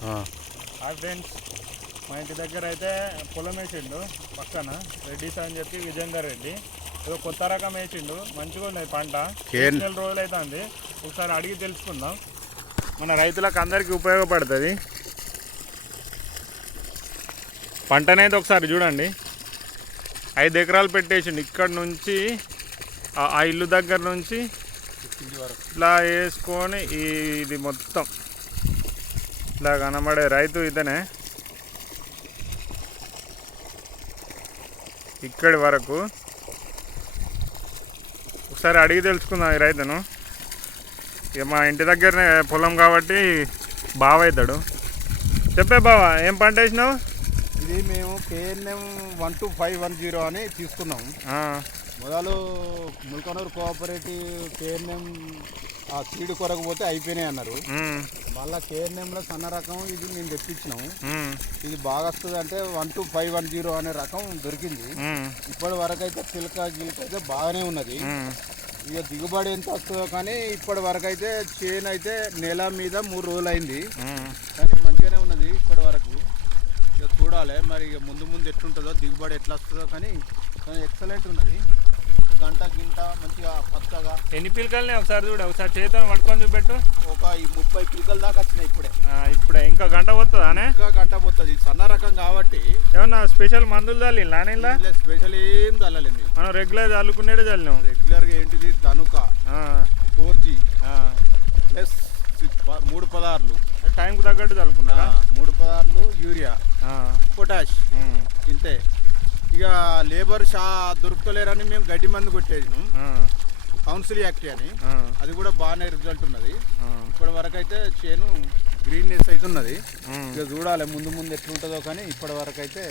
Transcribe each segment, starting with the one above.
Friends మా ఇంటి దగ్గర అయితే పొలం వేసిండు పక్కన రెడ్డిస్ అని చెప్పి విజేందర్ రెడ్డి. ఏదో కొత్త రకం వేసిండు మంచిగా ఉన్నది పంట. కేన్- నెల రోజులు అవుతుంది ఒకసారి అడిగి తెలుసుకుందాం. మన రైతులకు అందరికీ ఉపయోగపడుతుంది. పంటనైతే ఒకసారి చూడండి. ఐదు ఎకరాలు పెట్టేసిండు. ఇక్కడ నుంచి ఆ- ఇల్లు దగ్గర నుంచి ఇట్లా వేసుకొని ఈ- ఇది మొత్తం. ఇట్లా కనబడే రైతు ఇతనే. ఇక్కడి వరకు. ఒకసారి అడిగి తెలుసుకుందాం ఈ రైతును. ఇక మా ఇంటి దగ్గరనే పొలం కాబట్టి బావ అవుతాడు. చెప్పే బావ ఏం పంట వేసినావు? ఇది మేము KNM one two five one zero అని తీసుకున్నాం. మొదలు ముల్కనూరు కోఆపరేటివ్ కేఎన్ఎం ఆ సీడ్ కొరకు పోతే అయిపోయినాయి అన్నారు. మళ్ళీ కేఎన్ఎంలో సన్న రకం ఇది మేము తెప్పించినాం ఉమ్, ఇది బాగా వస్తుంది అంటే one two five one zero అనే రకం దొరికింది. ఇప్పటి వరకు అయితే పిలక గిలక అయితే బాగానే ఉన్నది. ఇక దిగుబడి ఎంత వస్తుందో కానీ ఇప్పటి వరకు అయితే చేను అయితే నెల మీద మూడు రోజులు అయింది. కానీ మంచిగానే ఉన్నది ఇప్పటి వరకు. ఇక చూడాలి. మరి ఇక ముందు ముందు ఎట్లుంటుందో దిగుబడి ఎట్లా వస్తుందో కానీ ఎక్సలెంట్ ఉన్నది. గంట గింట మంచిగా పచ్చగా. ఎన్ని పిలకల్ని ఒకసారి చూడు ఒకసారి చేతిని పట్టుకొని చూపెట్టు. ఒక ఈ ముప్పై పిలకల దాకా వచ్చినాయి ఇప్పుడే. ఇప్పుడే. ఇంకా గంట పోతుందానే ఇంకా గంట పోతుంది. సన్న రకం కాబట్టి ఏమన్నా స్పెషల్ మందులు చల్లి నానేలా స్పెషల్ ఏం చల్లలేదు మేము. మనం రెగ్యులర్ చల్లుకునేదే చల్లినాం రెగ్యులర్గా ఏంటిది? ధనుక ఆ, ఫోర్ జీ ఆ. ప్లస్ మూడు పదార్లు. టైంకి తగ్గట్టు చల్లుకున్నారా మూడు పదార్లు యూరియా పొటాష్ ఇంతే. ఇక లేబర్ షా దొరుకుతలేరని మేము గడ్డి మందు కొట్టేసినాం. ఆ, కౌన్సిల్ యాక్ట్ అని. అది కూడా బాగానే రిజల్ట్ ఉన్నది. ఇప్పటి వరకు అయితే చేను గ్రీన్నెస్ అవుతున్నది ఉమ్. ఇక చూడాలి ముందు ముందు ఎట్లుంటుందో కానీ ఇప్పటి వరకు అయితే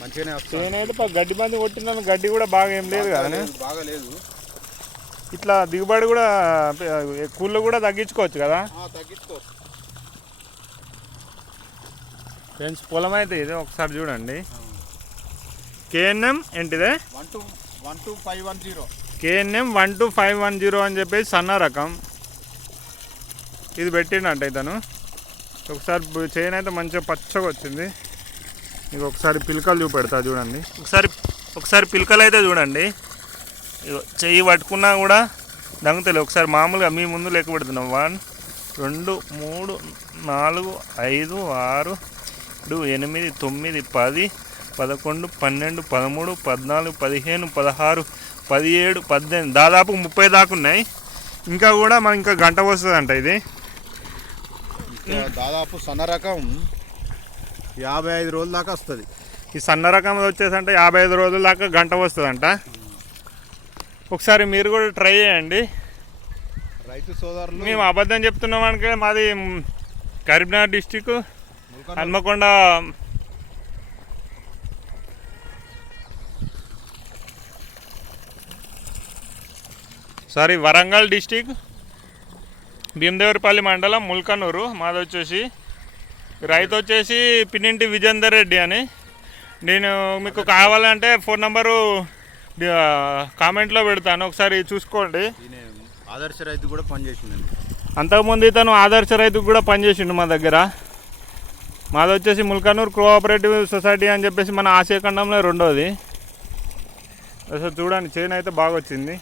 మంచిగానే వస్తుంది. గడ్డి మంది కొట్టినాను గడ్డి కూడా బాగా ఏం లేదు కదా బాగా లేదు ఇట్లా దిగుబడి కూడా కూళ్ళు కూడా తగ్గించుకోవచ్చు కదా? తగ్గించుకో ఫ్రెండ్స్ పొలం అయితే ఇది ఒకసారి చూడండి. కేఎన్ఎం ఏంటిదే one two one two five one zero KNM one two five one zero అని చెప్పేసి సన్న రకం. ఇది పెట్టిండంట ఇతను. ఒకసారి చైన్ అయితే మంచిగా పచ్చగా వచ్చింది. ఇది ఒకసారి పిలకలు చూపెడతా చూడండి. ఒకసారి ఒకసారి పిలకలు అయితే చూడండి. చెయ్యి పట్టుకున్నా కూడా దంగుతలే ఒకసారి మామూలుగా మీ ముందు లెక్క పెడుతున్నాం. వన్ రెండు మూడు నాలుగు ఐదు ఆరు ఏడు ఎనిమిది తొమ్మిది పది పదకొండు పన్నెండు పదమూడు పద్నాలుగు పదిహేను పదహారు పదిహేడు పద్దెనిమిది. దాదాపు ముప్పై దాకా ఉన్నాయి. ఇంకా కూడా మనకి ఇంకా గంట వస్తుందంట ఇది. దాదాపు సన్న రకం యాభై ఐదు రోజుల దాకా వస్తుంది. ఈ సన్న రకం వచ్చేసి అంటే యాభై ఐదు రోజుల దాకా గంట వస్తుందంట. ఒకసారి మీరు కూడా ట్రై చేయండి. రైతు సోదరులు మేము అబద్ధం చెప్తున్నాం అంటే మాది Karimnagar district Hanamkonda sorry Warangal district Bheemadevarapalli మండలం ముల్కనూరు. మాది వచ్చేసి రైతు వచ్చేసి పిన్నింటి విజేందర్ రెడ్డి అని. నేను మీకు కావాలంటే ఫోన్ నంబరు కామెంట్లో పెడతాను. ఒకసారి చూసుకోండి. ఆదర్శ రైతు కూడా పనిచేసిందండి అంతకుముందు ఇతను ఆదర్శ రైతుకు కూడా పనిచేసిండు మా దగ్గర. మాది వచ్చేసి ముల్కనూరు కోఆపరేటివ్ సొసైటీ అని చెప్పేసి మన ఆసియా ఖండంలో రెండోది. అసలు చూడండి చేను అయితే బాగా వచ్చింది